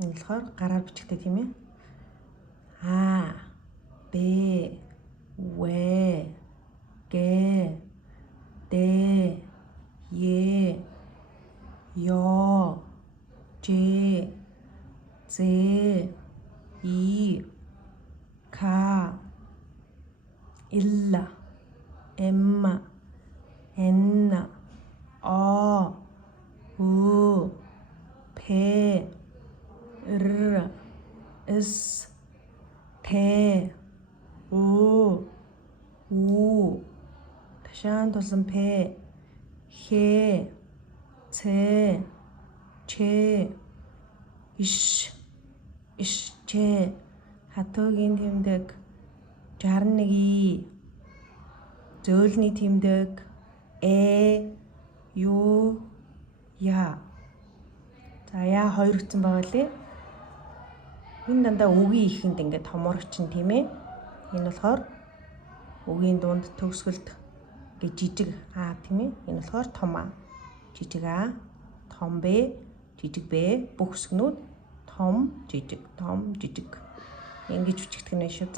Энэ болохоор гараар бичигтэй тийм ээ. А Б В Г Д Е Ё Ж З И К Л М Н О Ö П Р С Т Ö У ташаан тулсан П Х Ц Ч Иш Ч хатуугийн тэмдэг 61 зөөлний тэмдэг Ю Я. За яа 2 гэсэн байгаа лээ. Энэ дандаа үгийн ихэнд ингээд томор чинь тийм ээ. Энэ болохоор үгийн дунд төгсгөлд ингээд жижиг А тийм ээ. Энэ болохоор том А. Жижиг А, том Б, жижиг Б бүх хэсгнүүд том жижиг. Ингэж бичигдэх нь шүү.